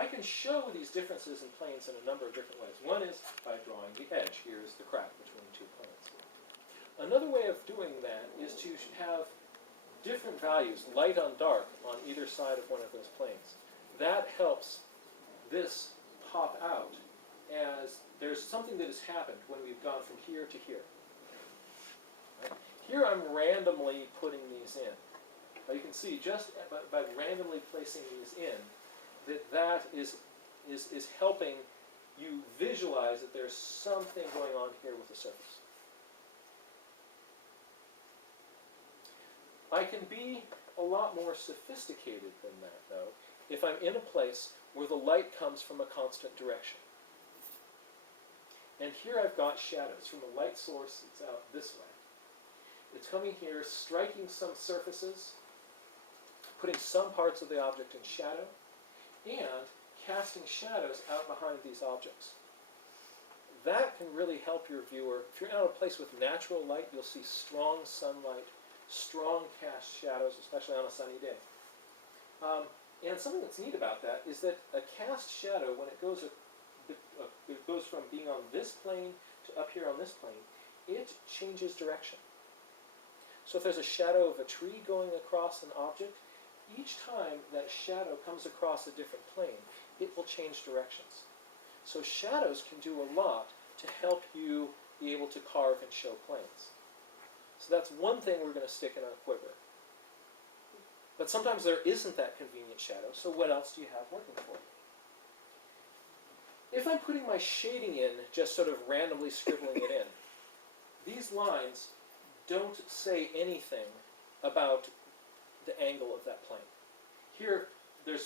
I can show these differences in planes in a number of different ways. One is by drawing the edge. Here's the crack between two planes. Another way of doing that is to have different values, light on dark, on either side of one of those planes. That helps this pop out as there's something that has happened when we've gone from here to here. Right? Here I'm randomly putting these in. Now you can see just by randomly placing these in, that is helping you visualize that there's something going on here with the surface. I can be a lot more sophisticated than that, though, if I'm in a place where the light comes from a constant direction. And here I've got shadows. From the light source, it's out this way. It's coming here, striking some surfaces, putting some parts of the object in shadow, and casting shadows out behind these objects. That can really help your viewer. If you're out of a place with natural light, you'll see strong sunlight, strong cast shadows, especially on a sunny day. And something that's neat about that is that a cast shadow, when it goes from being on this plane to up here on this plane, it changes direction. So if there's a shadow of a tree going across an object, each time that shadow comes across a different plane, it will change directions. So shadows can do a lot to help you be able to carve and show planes. So that's one thing we're going to stick in our quiver. But sometimes there isn't that convenient shadow, so what else do you have working for you? If I'm putting my shading in, just sort of randomly scribbling it in, these lines don't say anything about the angle of that plane. Here,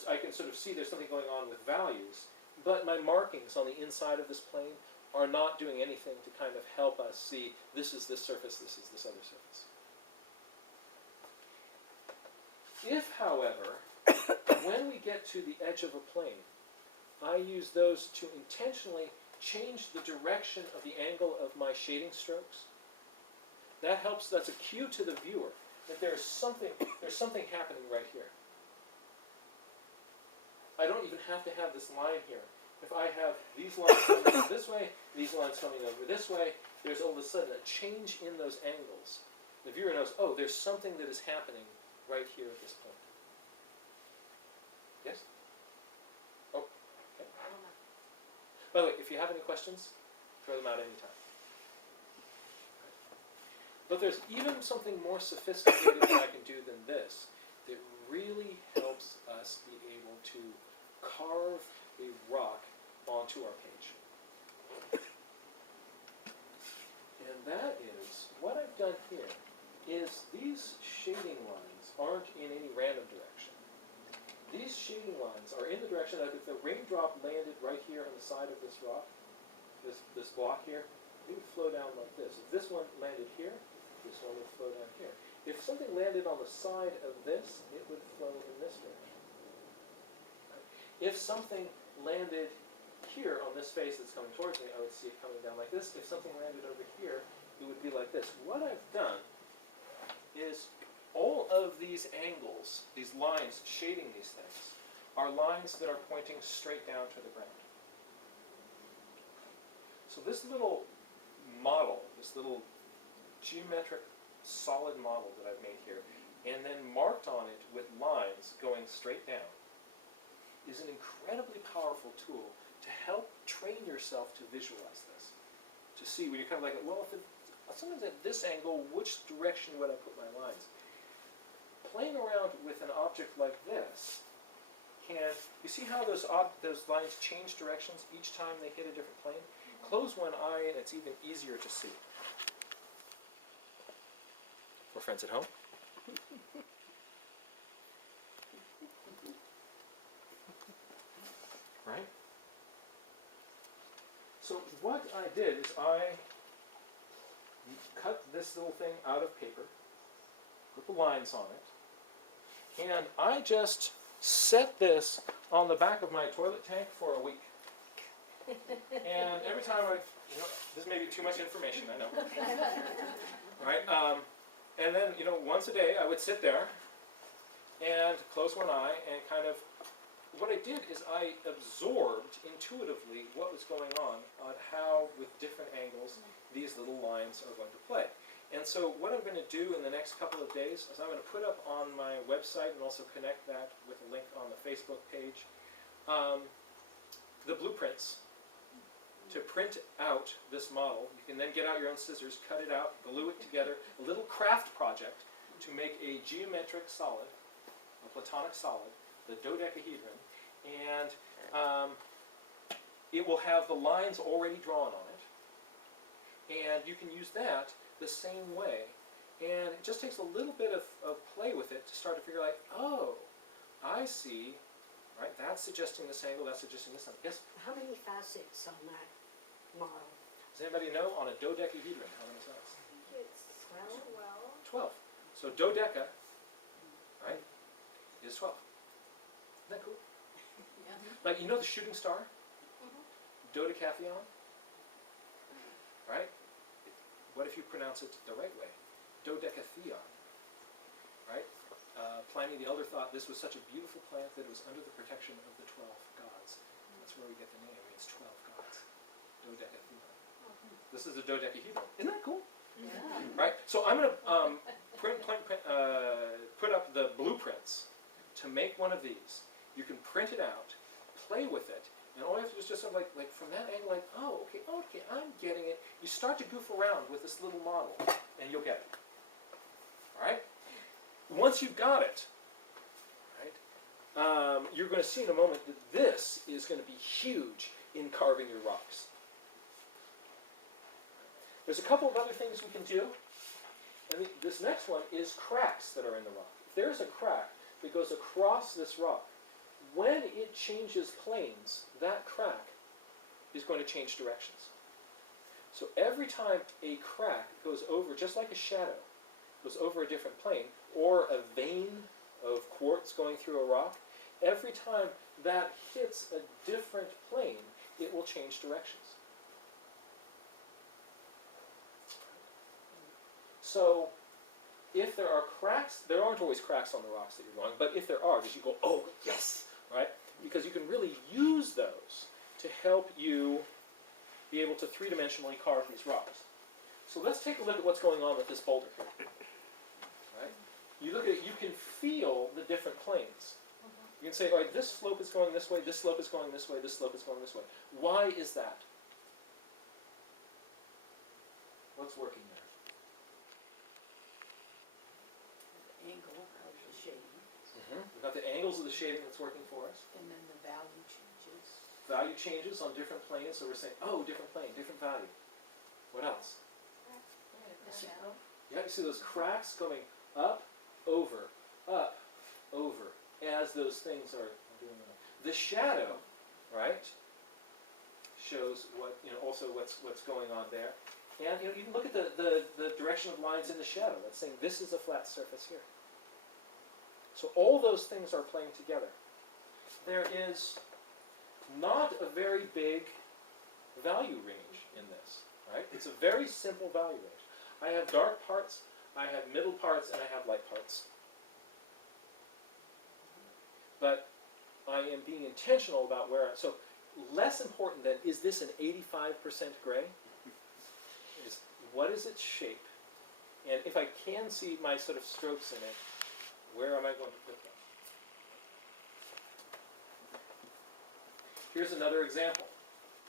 I can sort of see there's something going on with values, but my markings on the inside of this plane are not doing anything to kind of help us see this is this surface, this is this other surface. If, however, when we get to the edge of a plane, I use those to intentionally change the direction of the angle of my shading strokes, that helps, that's a cue to the viewer that there's something happening right here. I don't even have to have this line here. If I have these lines coming over this way, these lines coming over this way, there's all of a sudden a change in those angles. The viewer knows, oh, there's something that is happening right here at this point. Yes? Oh, okay. By the way, if you have any questions, throw them out anytime. But there's even something more sophisticated that I can do than this that really helps us be able to carve a rock onto our page. And that is, what I've done here is these shading lines aren't in any random direction. These shading lines are in the direction that if the raindrop landed right here on the side of this rock, this block here, it would flow down like this. If this one landed here, this one would flow down here. If something landed on the side of this, it would flow in this direction. If something landed here on this face that's coming towards me, I would see it coming down like this. If something landed over here, it would be like this. What I've done is all of these angles, these lines shading these things, are lines that are pointing straight down to the ground. So this little model, this little geometric solid model that I've made here, and then marked on it with lines going straight down, is an incredibly powerful tool to help train yourself to visualize this. To see when you're kind of like, well, if something's at this angle, which direction would I put my lines? Playing around with an object like this you see how those lines change directions each time they hit a different plane? Close one eye and it's even easier to see. We're friends at home? Right? So what I did is I cut this little thing out of paper, put the lines on it, and I just set this on the back of my toilet tank for a week. And every time this may be too much information, I know. Right? And then, once a day I would sit there and close one eye and kind of what I did is I absorbed intuitively what was going on how, with different angles, these little lines are going to play. And so what I'm going to do in the next couple of days is I'm going to put up on my website and also connect that with a link on the Facebook page, the blueprints to print out this model. You can then get out your own scissors, cut it out, glue it together, a little craft project to make a geometric solid, a platonic solid, the dodecahedron, and it will have the lines already drawn on it, and you can use that the same way, and it just takes a little bit of play with it to start to figure out, oh, I see, right, that's suggesting this angle, that's suggesting this angle. Yes? How many facets on that model? Does anybody know on a dodecahedron how many sides? I think it's 12. 12. So dodeca, right, is 12. Isn't that cool? Yeah. Like, you know the shooting star? Dodecathlon? Right? What if you pronounce it the right way? Dodecatheon. Right? Pliny the Elder thought this was such a beautiful plant that it was under the protection of the 12 gods. That's where we get the name. It means 12 gods. Dodecatheon. This is the dodecahedron. Isn't that cool? Yeah. Right? So I'm going to put up the blueprints to make one of these. You can print it out, play with it, and all you have to do is just sort of like from that angle, like, oh, okay, I'm getting it. You start to goof around with this little model, and you'll get it. All right? Once you've got it, right, you're going to see in a moment that this is going to be huge in carving your rocks. There's a couple of other things we can do. And this next one is cracks that are in the rock. If there's a crack that goes across this rock, when it changes planes, that crack is going to change directions. So every time a crack goes over, just like a shadow, goes over a different plane, or a vein of quartz going through a rock, every time that hits a different plane, it will change directions. So if there are cracks, there aren't always cracks on the rocks that you're drawing, but if there are, just you go, oh, yes, right? Because you can really use those to help you be able to three-dimensionally carve these rocks. So let's take a look at what's going on with this boulder here. Right? You look at it, you can feel the different planes. You can say, all right, this slope is going this way, this slope is going this way, this slope is going this way. Why is that? What's working there? Angle of the shading. We've got the angles of the shading that's working for us. And then the value changes. Value changes on different planes, so we're saying, oh, different plane, different value. What else? Yeah, you see those cracks going up, over, as those things are doing that. The shadow, right, shows what, also what's going on there. And you can look at the direction of lines in the shadow. That's saying this is a flat surface here. So all those things are playing together. There is not a very big value range in this, right? It's a very simple value range. I have dark parts, I have middle parts, and I have light parts. But I am being intentional about so less important than, is this an 85% gray? Is what is its shape? And if I can see my sort of strokes in it, where am I going to put them? Here's another example.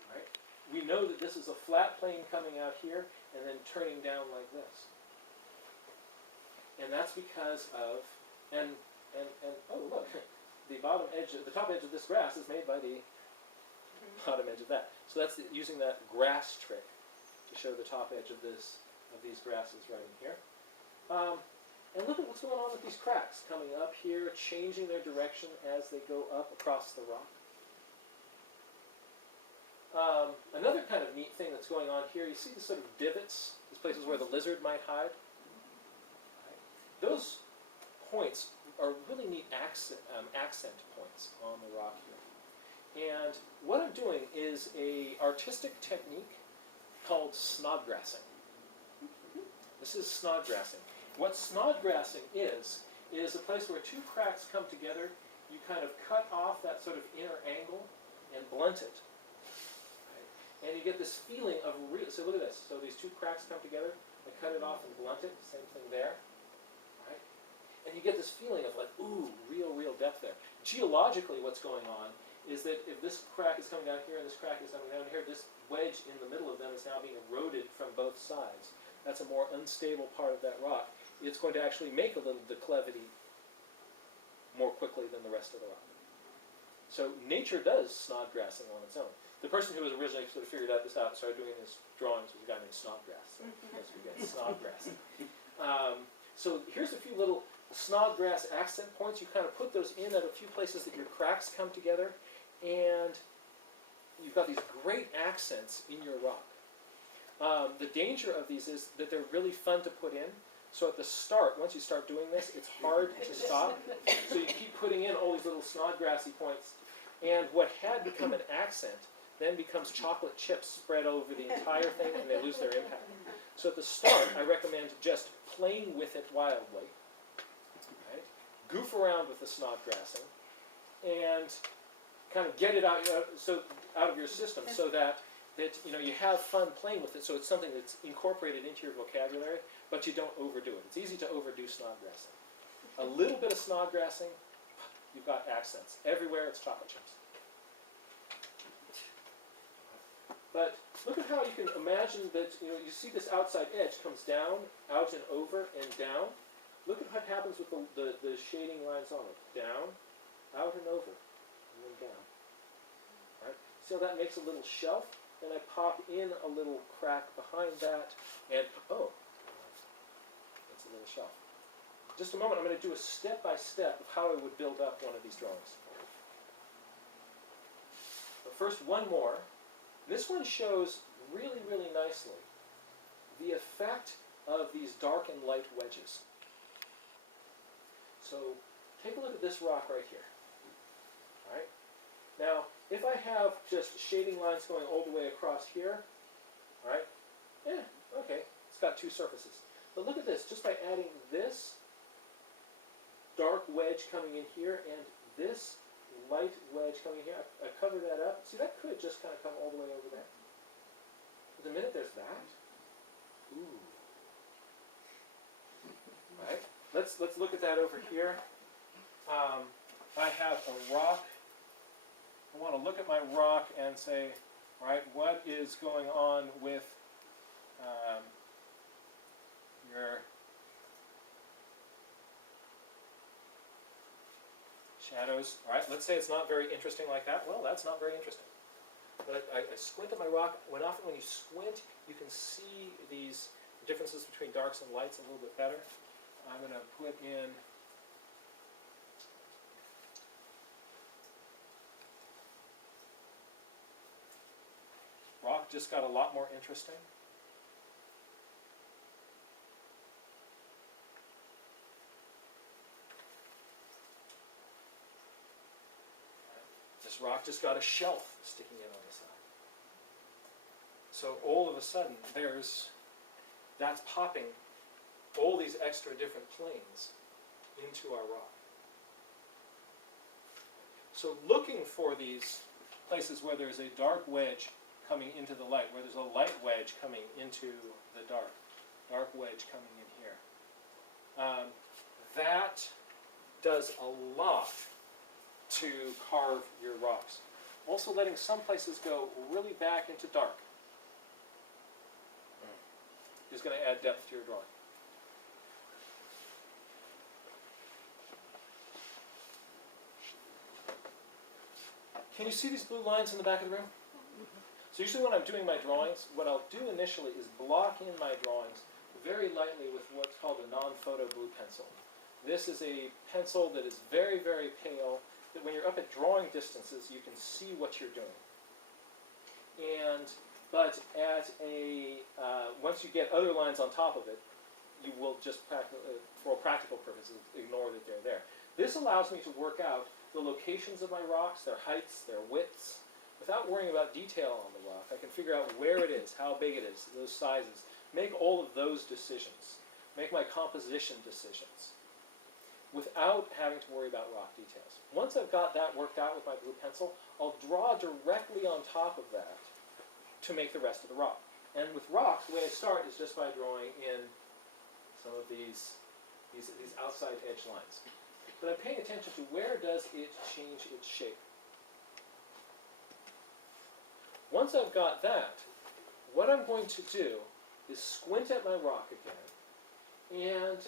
Right? We know that this is a flat plane coming out here and then turning down like this. And that's because of, oh look, the top edge of this grass is made by the bottom edge of that. So that's using that grass trick to show the top edge of these grasses right in here. And look at what's going on with these cracks coming up here, changing their direction as they go up across the rock. Another kind of neat thing that's going on here, you see the sort of divots, these places where the lizard might hide? Right? Those points are really neat accent points on the rock here. And what I'm doing is an artistic technique called Snodgrassing. This is Snodgrassing. What Snodgrassing is a place where two cracks come together you kind of cut off that sort of inner angle and blunt it. Right? And you get this feeling of real, so look at this. So these two cracks come together, I cut it off and blunt it, same thing there. Right? And you get this feeling of like, ooh, real depth there. Geologically what's going on is that if this crack is coming down here and this crack is coming down here, this wedge in the middle of them is now being eroded from both sides. That's a more unstable part of that rock. It's going to actually make a little declivity more quickly than the rest of the rock. So nature does Snodgrassing on its own. The person who was originally sort of figured this out and started doing his drawings was a guy named Snodgrass. So that's where we get Snodgrassing. So here's a few little Snodgrass accent points. You kind of put those in at a few places that your cracks come together, and you've got these great accents in your rock. The danger of these is that they're really fun to put in. So at the start, once you start doing this, it's hard to stop. So you keep putting in all these little Snodgrassy points, and what had become an accent then becomes chocolate chips spread over the entire thing, and they lose their impact. So at the start, I recommend just playing with it wildly. Right? Goof around with the Snodgrassing, and kind of get it out of your system, so that you have fun playing with it. So it's something that's incorporated into your vocabulary, but you don't overdo it. It's easy to overdo Snodgrassing. A little bit of Snodgrassing, you've got accents everywhere. It's chocolate chips. But look at how you can imagine that, you see this outside edge comes down, out and over, and down. Look at what happens with the shading lines on it. Down, out and over, and then down. Right? See how that makes a little shelf? Then I pop in a little crack behind that, and oh, it's a little shelf. Just a moment, I'm going to do a step-by-step of how I would build up one of these drawings. But first, one more. This one shows really, really nicely the effect of these dark and light wedges. So take a look at this rock right here. All right? Now, if I have just shading lines going all the way across here, all right, okay, it's got two surfaces. But look at this, just by adding this dark wedge coming in here and this light wedge coming in here, I cover that up. See, that could just kind of come all the way over there. But the minute there's that, ooh. All right, let's look at that over here. I have a rock. I want to look at my rock and say, all right, what is going on with your shadows? All right, let's say it's not very interesting like that. Well, that's not very interesting. But I squint at my rock. Often when you squint, you can see these differences between darks and lights a little bit better. I'm going to put in rock just got a lot more interesting. This rock just got a shelf sticking in on the side. So all of a sudden, that's popping all these extra different planes into our rock. So looking for these places where there's a dark wedge coming into the light, where there's a light wedge coming into the dark wedge coming in here. That does a lot to carve your rocks. Also letting some places go really back into dark is going to add depth to your drawing. Can you see these blue lines in the back of the room? So usually when I'm doing my drawings, what I'll do initially is block in my drawings very lightly with what's called a non-photo blue pencil. This is a pencil that is very, very pale, that when you're up at drawing distances, you can see what you're doing. But at once you get other lines on top of it, you will just, for practical purposes, ignore that they're there. This allows me to work out the locations of my rocks, their heights, their widths, without worrying about detail on the rock. I can figure out where it is, how big it is, those sizes, make all of those decisions, make my composition decisions, without without having to worry about rock details. Once I've got that worked out with my blue pencil, I'll draw directly on top of that to make the rest of the rock. And with rocks, the way I start is just by drawing in some of these outside edge lines. But I'm paying attention to where does it change its shape. Once I've got that, what I'm going to do is squint at my rock again, and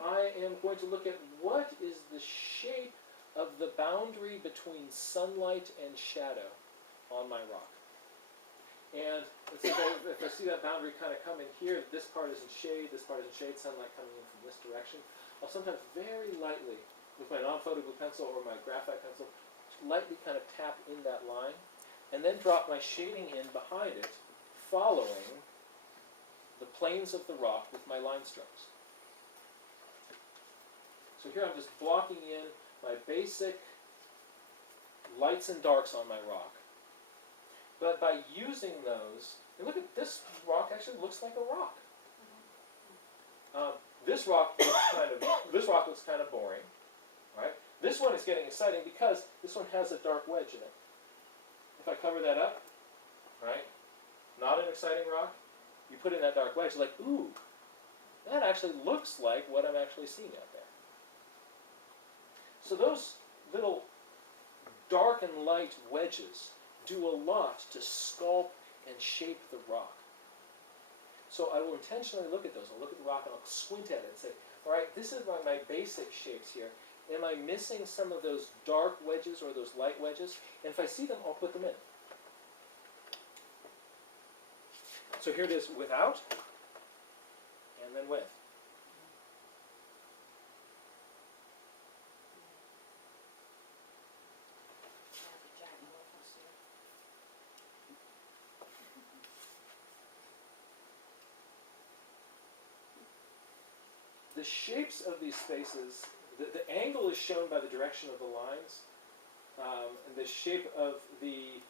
I am going to look at what is the shape of the boundary between sunlight and shadow on my rock. And let's say if I see that boundary kind of come in here, this part is in shade, this part is in shade, sunlight coming in from this direction, I'll sometimes very lightly, with my non-photo blue pencil or my graphite pencil, lightly kind of tap in that line, and then drop my shading in behind it, following the planes of the rock with my line strokes. So here I'm just blocking in my basic lights and darks on my rock. But by using those, and look at this rock actually looks like a rock. This rock looks kind of boring, right? This one is getting exciting because this one has a dark wedge in it. If I cover that up, right, not an exciting rock, you put in that dark wedge, like, ooh, that actually looks like what I'm actually seeing out there. So those little dark and light wedges do a lot to sculpt and shape the rock. So I will intentionally look at those. I'll look at the rock and I'll squint at it and say, all right, this is my basic shapes here. Am I missing some of those dark wedges or those light wedges? And if I see them, I'll put them in. So here it is without, and then with. The shapes of these spaces, the angle is shown by the direction of the lines, and the shape of the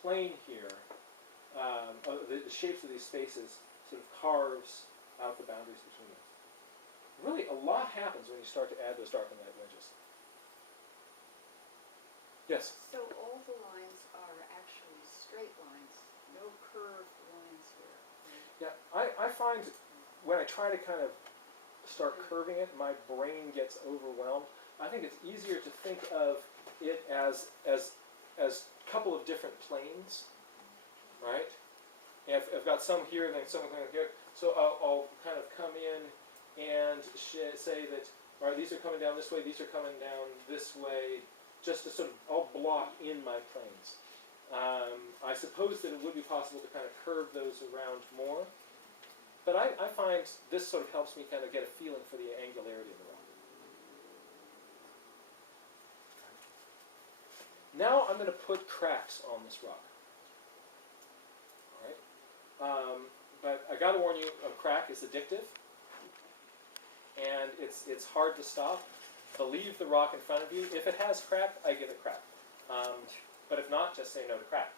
plane here, the shapes of these spaces sort of carves out the boundaries between them. Really, a lot happens when you start to add those dark and light wedges. Yes? So all the lines are actually straight lines, no curved lines here. Yeah, I find when I try to kind of start curving it, my brain gets overwhelmed. I think it's easier to think of it as a couple of different planes, right? And I've got some here and then some here. So I'll kind of come in and say that, all right, these are coming down this way, these are coming down this way, just to sort of, I'll block in my planes. I suppose that it would be possible to kind of curve those around more. But I find this sort of helps me kind of get a feeling for the angularity of the rock. Now I'm going to put cracks on this rock. All right. But I got to warn you, a crack is addictive, and it's hard to stop. Believe the rock in front of you. If it has crack, I give it crack. But if not, just say no to crack.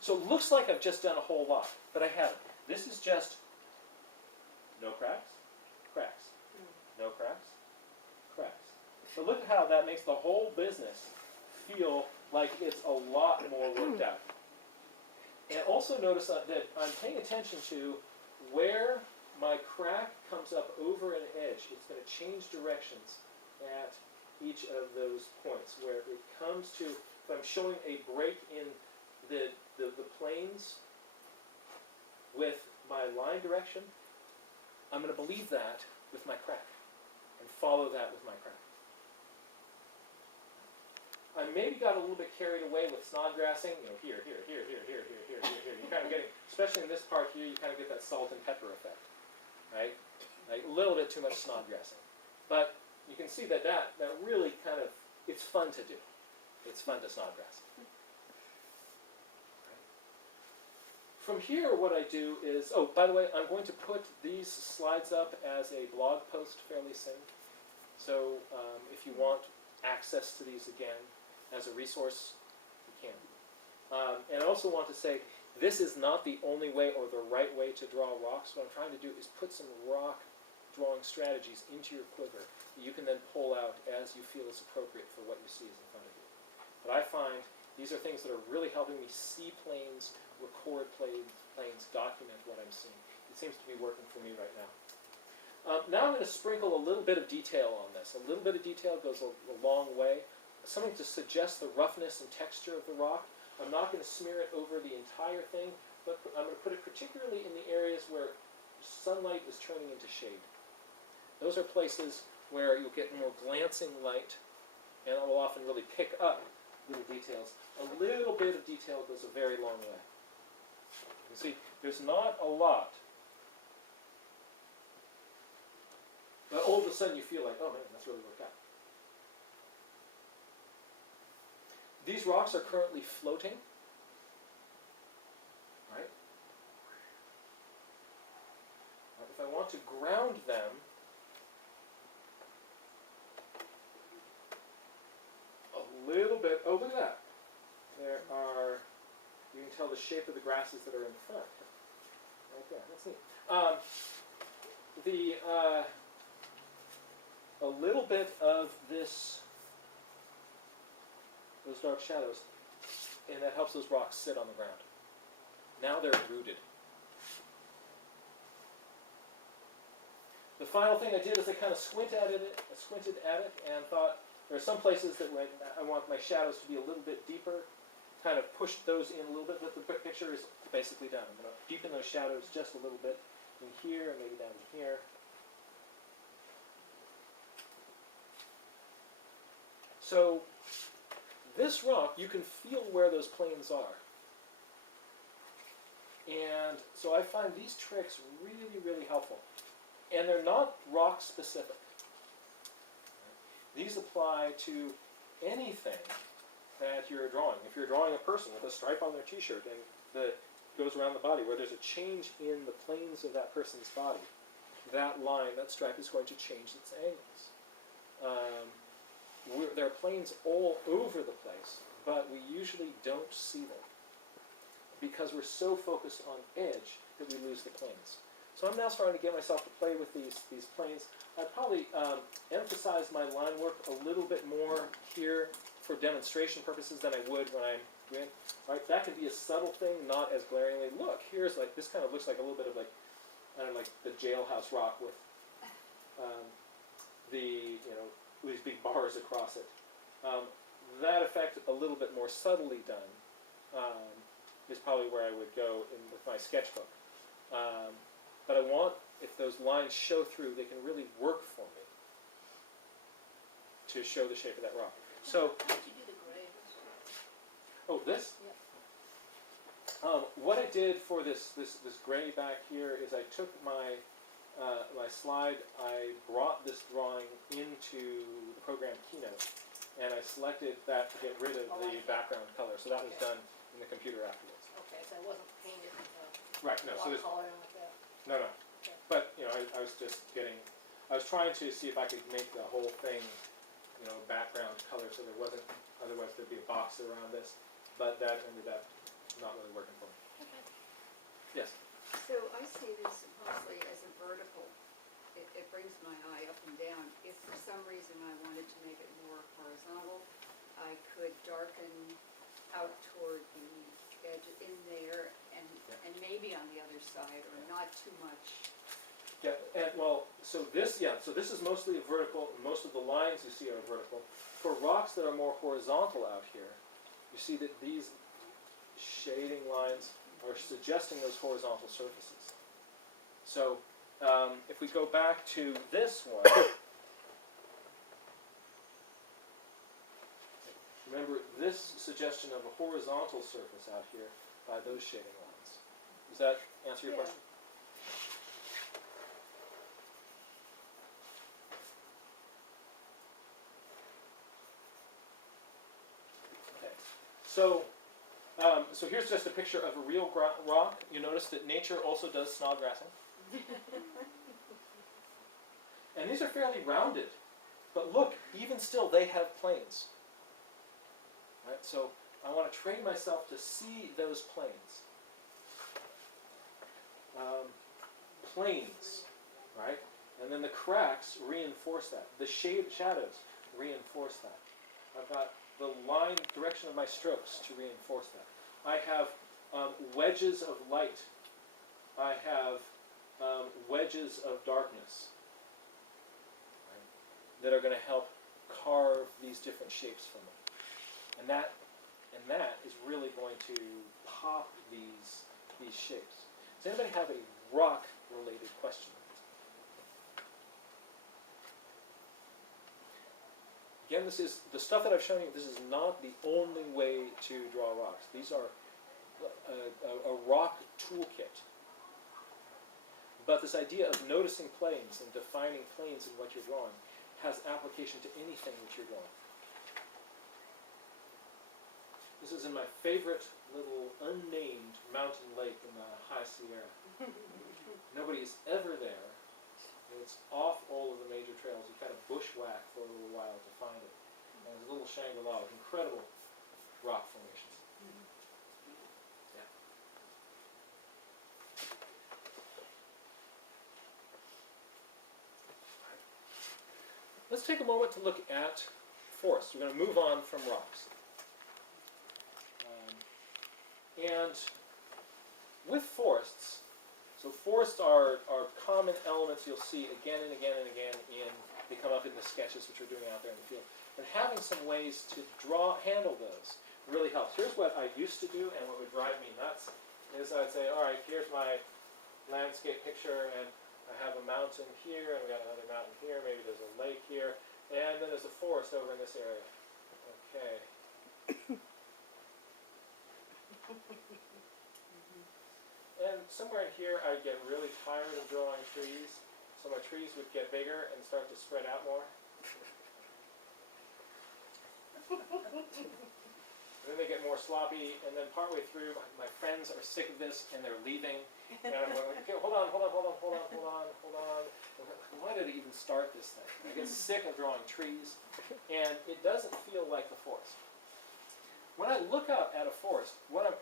So it looks like I've just done a whole lot, but I haven't. This is just no cracks, cracks, no cracks, cracks. So look at how that makes the whole business feel like it's a lot more worked out. And also notice that I'm paying attention to where my crack comes up over an edge. It's going to change directions at each of those points where it comes to, if I'm showing a break in the planes with my line direction, I'm going to believe that with my crack and follow that with my crack. I maybe got a little bit carried away with Snodgrassing, here. You're kind of getting, especially in this part here, you kind of get that salt and pepper effect, right? Like a little bit too much Snodgrassing. But you can see that really kind of, it's fun to do. It's fun to Snodgrass. From here, what I do is, oh, by the way, I'm going to put these slides up as a blog post fairly soon. So if you want access to these again as a resource, you can. And I also want to say, This is not the only way or the right way to draw rocks. What I'm trying to do is put some rock drawing strategies into your quiver that you can then pull out as you feel is appropriate for what you see is in front of you. But I find these are things that are really helping me see planes, record planes, document what I'm seeing. It seems to be working for me right now. Now I'm going to sprinkle a little bit of detail on this. A little bit of detail goes a long way. Something to suggest the roughness and texture of the rock. I'm not going to smear it over the entire thing, but I'm going to put it particularly in the areas where sunlight is turning into shade. Those are places where you'll get more glancing light, and it will often really pick up little details. A little bit of detail goes a very long way. You see, there's not a lot, but all of a sudden you feel like, oh man, that's really worked out. These rocks are currently floating, right? If I want to ground them, a little bit, oh look at that. There are, you can tell the shape of the grasses that are in front. Right there, that's neat. A little bit of this, those dark shadows, and that helps those rocks sit on the ground. Now they're rooted. The final thing I did is I kind of squinted at it and thought there are some places that I want my shadows to be a little bit deeper, kind of pushed those in a little bit, but the picture is basically done. I'm going to deepen those shadows just a little bit in here and maybe down in here. So this rock, you can feel where those planes are. And so I find these tricks really, really helpful. And they're not rock specific. These apply to anything that you're drawing. If you're drawing a person with a stripe on their t-shirt and that goes around the body, where there's a change in the planes of that person's body, that line, that stripe is going to change its angles. There are planes all over the place, but we usually don't see them because we're so focused on edge that we lose the planes. So I'm now starting to get myself to play with these planes. I'd probably emphasize my line work a little bit more here for demonstration purposes than I would when I'm doing. Right, that could be a subtle thing, not as glaringly. Look, here's like this kind of looks like a little bit of like, I don't know, like the jailhouse rock with these big bars across it. That effect, a little bit more subtly done, is probably where I would go with my sketchbook. But I want, if those lines show through, they can really work for me to show the shape of that rock. So, How did you do the gray? oh, this? Yeah. What I did for this gray back here is I took my slide, I brought this drawing into the program Keynote, and I selected that to get rid of the background color. So that was done in the computer afterwards. Okay, so it wasn't painted with Right, no, so there's, watercolor like that. no. Okay. But, I was just I was trying to see if I could make the whole thing, background color so there wasn't, otherwise there'd be a box around this. But that ended up not really working for me. Okay. Yes? So I see this mostly as a vertical. It brings my eye up and down. If for some reason I wanted to make it more horizontal, I could darken out toward the edge in there and maybe on the other side, or not too much. Yeah, and so this is mostly a vertical. Most of the lines you see are vertical. For rocks that are more horizontal out here, you see that these shading lines are suggesting those horizontal surfaces. So if we go back to this one, remember this suggestion of a horizontal surface out here by those shading lines. Does that answer your question? Okay. So here's just a picture of a real rock. You notice that nature also does snodgrassing. And these are fairly rounded. But look, even still, they have planes. Right? So I want to train myself to see those planes. planes, right? And then the cracks reinforce that. The shadows reinforce that. I've got the line direction of my strokes to reinforce that. I have wedges of light. I have wedges of darkness, right, that are going to help carve these different shapes from them. And that is really going to pop these shapes. Does anybody have a rock-related question? Again, this is the stuff that I've shown you. This is not the only way to draw rocks. These are a rock toolkit. But this idea of noticing planes and defining planes in what you're drawing has application to anything that you're drawing. This is in my favorite little unnamed mountain lake in the High Sierra. Nobody is ever there. It's off all of the major trails. You kind of bushwhack for a little while to find it. And there's a little Shangri-La with incredible rock formations. Yeah. Let's take a moment to look at forests. We're going to move on from rocks. And with forests, so forests are common elements you'll see again and again and again they come up in the sketches which we're doing out there in the field. And having some ways to handle those really helps. Here's what I used to do, and what would drive me nuts is I'd say, all right, here's my landscape picture, and I have a mountain here, and we got another mountain here, maybe there's a lake here, and then there's a forest over in this area. Okay. And somewhere in here, I'd get really tired of drawing trees, so my trees would get bigger and start to spread out more. And then they get more sloppy, and then partway through, my friends are sick of this, and they're leaving. And I'm going, okay, hold on. Why did I even start this thing? I get sick of drawing trees, and it doesn't feel like the forest. When I look out at a forest, my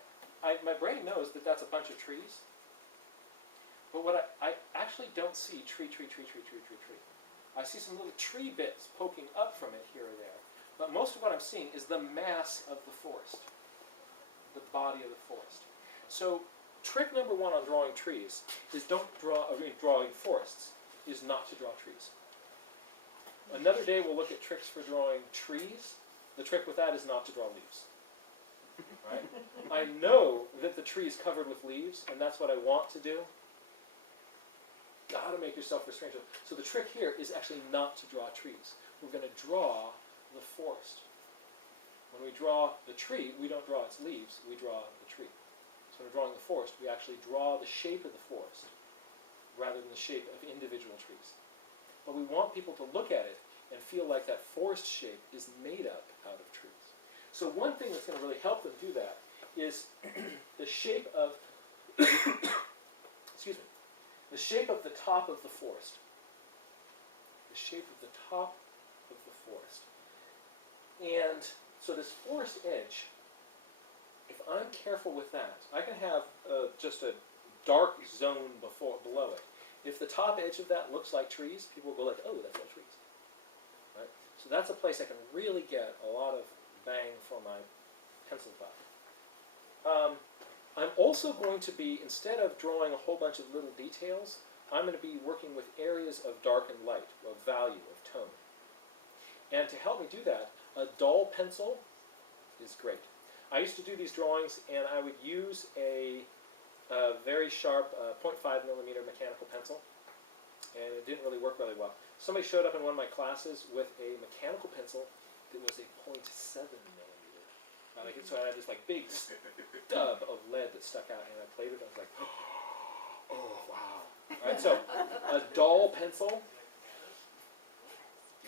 brain knows that that's a bunch of trees, but what I actually don't see tree. I see some little tree bits poking up from it here or there, but most of what I'm seeing is the mass of the forest, the body of the forest. So trick number one on drawing trees is drawing forests is not to draw trees. Another day we'll look at tricks for drawing trees. The trick with that is not to draw leaves. Right? I know that the tree is covered with leaves, and that's what I want to do. Gotta make yourself restrained. So the trick here is actually not to draw trees. We're going to draw the forest. When we draw the tree, we don't draw its leaves, we draw the tree. So when we're drawing the forest, we actually draw the shape of the forest rather than the shape of individual trees. But we want people to look at it and feel like that forest shape is made up out of trees. So one thing that's going to really help them do that is the shape of the shape of the top of the forest. The shape of the top of the forest. And so this forest edge, if I'm careful with that, I can have just a dark zone below it. If the top edge of that looks like trees, people will go like, oh, that's all trees. Right? So that's a place I can really get a lot of bang for my pencil butt. I'm also going to be, instead of drawing a whole bunch of little details, I'm going to be working with areas of dark and light, of value, of tone. And to help me do that, a dull pencil is great. I used to do these drawings, and I would use a very sharp 0.5 millimeter mechanical pencil, and it didn't really work really well. Somebody showed up in one of my classes with a mechanical pencil that was a 0.7 millimeter. So I had this big stub of lead that stuck out, and I played with it, and I was like, oh, wow. All right, so a dull pencil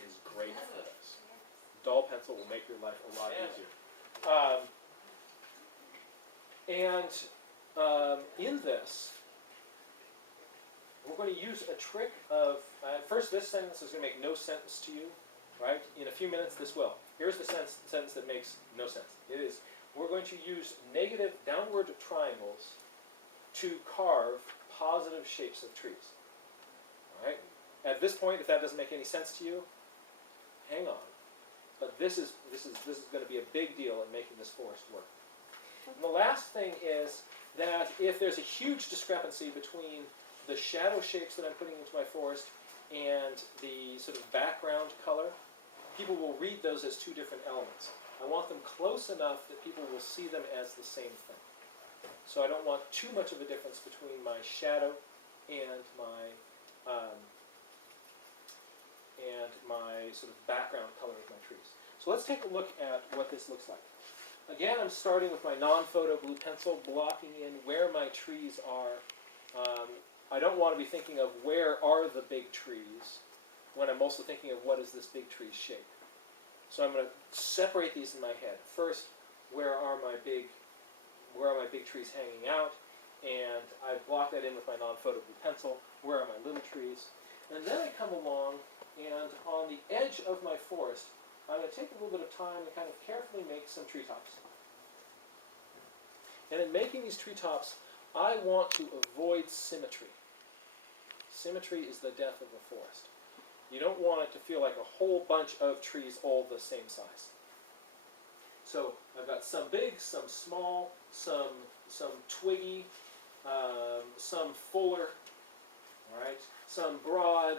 is great for this. Dull pencil will make your life a lot easier. In this, we're going to use a trick of, first this sentence is going to make no sense to you, right? In a few minutes this will. Here's the sentence that makes no sense. It is, we're going to use negative downward triangles to carve positive shapes of trees. All right. At this point, if that doesn't make any sense to you, hang on. But this is going to be a big deal in making this forest work. And the last thing is that if there's a huge discrepancy between the shadow shapes that I'm putting into my forest and the sort of background color, people will read those as two different elements. I want them close enough that people will see them as the same thing. So I don't want too much of a difference between my shadow and my sort of background color of my trees. So let's take a look at what this looks like. Again, I'm starting with my non-photo blue pencil, blocking in where my trees are. I don't want to be thinking of where are the big trees when I'm also thinking of what is this big tree's shape. So I'm going to separate these in my head. First, where are my big trees hanging out? And I block that in with my non-photo blue pencil. Where are my little trees? And then I come along, and on the edge of my forest, I'm going to take a little bit of time and kind of carefully make some treetops. And in making these treetops, I want to avoid symmetry. Symmetry is the death of a forest. You don't want it to feel like a whole bunch of trees all the same size. So I've got some big, some small, some twiggy, some fuller, all right, some broad.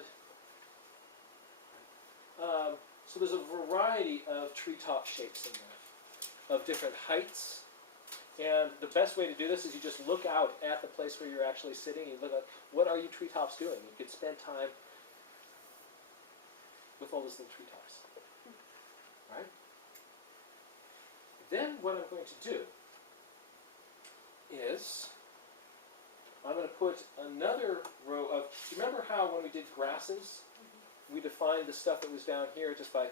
So there's a variety of treetop shapes in there, of different heights. And the best way to do this is you just look out at the place where you're actually sitting. You look at what are you treetops doing. You could spend time with all those little treetops. Right? Then what I'm going to do is I'm going to put another row of. Do you remember how when we did grasses, we defined the stuff that was down here just by.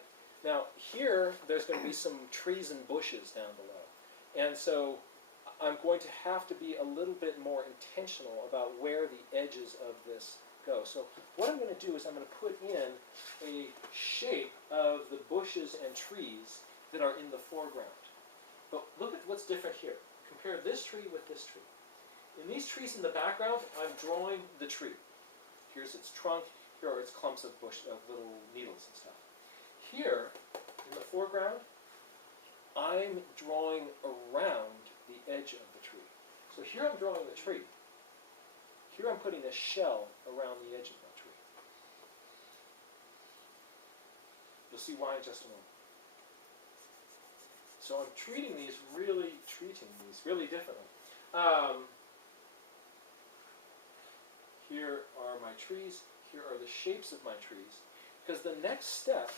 Now here there's going to be some trees and bushes down below, and so I'm going to have to be a little bit more intentional about where the edges of this go. So what I'm going to do is I'm going to put in a shape of the bushes and trees that are in the foreground. But look at what's different here. Compare this tree with this tree. In these trees in the background, I'm drawing the tree. Here's its trunk. Here are its clumps of little needles and stuff. Here, in the foreground, I'm drawing around the edge of the tree. So here I'm drawing the tree. Here I'm putting a shell around the edge of that tree. You'll see why in just a moment. So I'm treating these really differently. Here are my trees. Here are the shapes of my trees. Because the next step,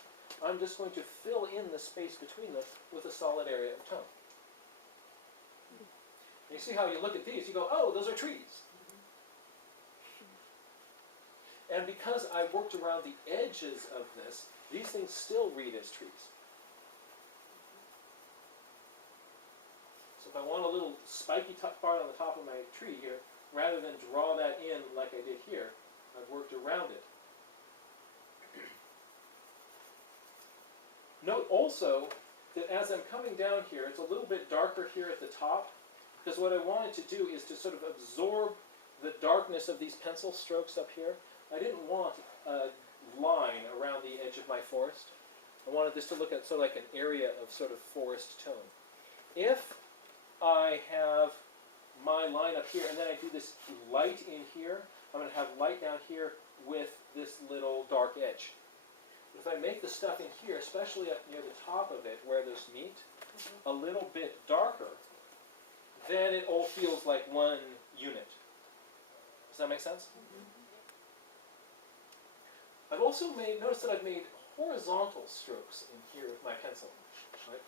I'm just going to fill in the space between them with a solid area of tone. And you see how you look at these, you go, oh, those are trees. And because I worked around the edges of this, these things still read as trees. So if I want a little spiky part on the top of my tree here, rather than draw that in like I did here, I've worked around it. Note also that as I'm coming down here, it's a little bit darker here at the top, because what I wanted to do is to sort of absorb the darkness of these pencil strokes up here. I didn't want a line around the edge of my forest. I wanted this to look at sort of like an area of sort of forest tone. If I have my line up here and then I do this light in here, I'm going to have light down here with this little dark edge. If I make the stuff in here, especially up near the top of it where those meet, a little bit darker, then it all feels like one unit. Does that make sense? I've also noticed that I've made horizontal strokes in here with my pencil. Right?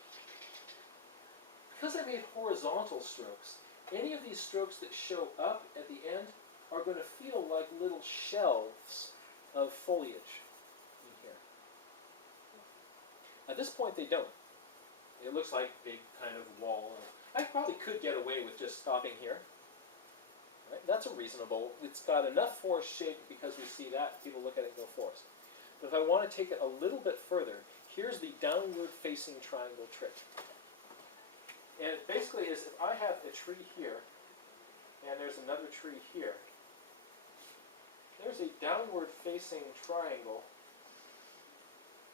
Because I made horizontal strokes, any of these strokes that show up at the end are going to feel like little shelves of foliage in here. At this point they don't. It looks like a big kind of wall. I probably could get away with just stopping here. Right? That's a reasonable, it's got enough forest shape because we see that, people look at it and go forest. But if I want to take it a little bit further, here's the downward facing triangle trick. And it basically is, if I have a tree here, and there's another tree here, a downward facing triangle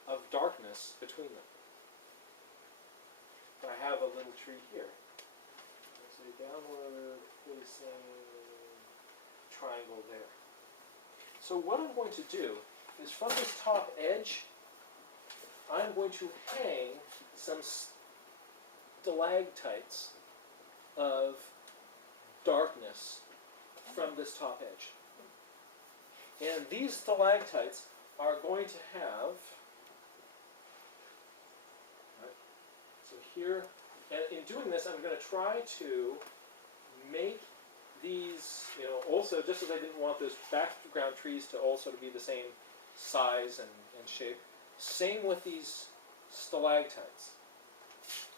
of darkness between them. I have a little tree here. There's a downward facing triangle there. So what I'm going to do is from this top edge, I'm going to hang some stalactites of darkness from this top edge. And these stalactites are going to have, right, so here, and in doing this, I'm going to try to make these, also, just as I didn't want those background trees to also be the same size and shape, same with these stalactites.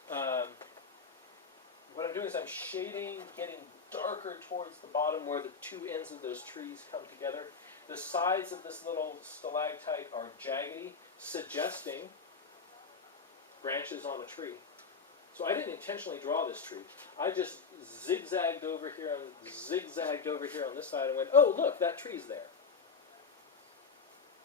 What I'm doing is I'm shading, getting darker towards the bottom where the two ends of those trees come together. The sides of this little stalactite are jaggedy, suggesting branches on a tree. So I didn't intentionally draw this tree. I just zigzagged over here and zigzagged over here on this side and went, oh look, that tree's there.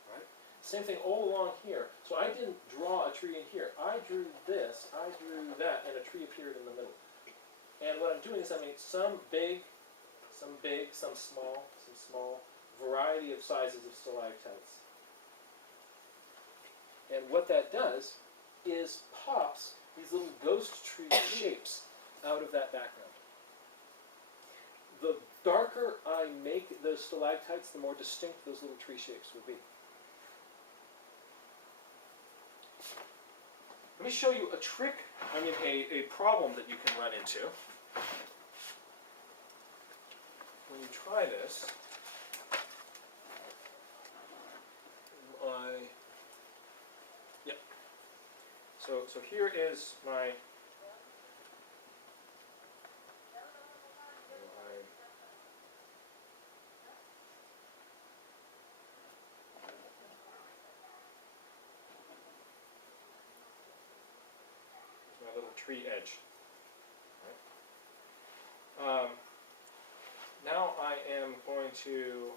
Right? Same thing all along here. So I didn't draw a tree in here. I drew this, I drew that, and a tree appeared in the middle. And what I'm doing is I make some big, some small, variety of sizes of stalactites. And what that does is pops these little ghost tree shapes out of that background. The darker I make those stalactites, the more distinct those little tree shapes will be. Let me show you a trick, a problem that you can run into when you try this. So here is my little tree edge. Right. Now I am going to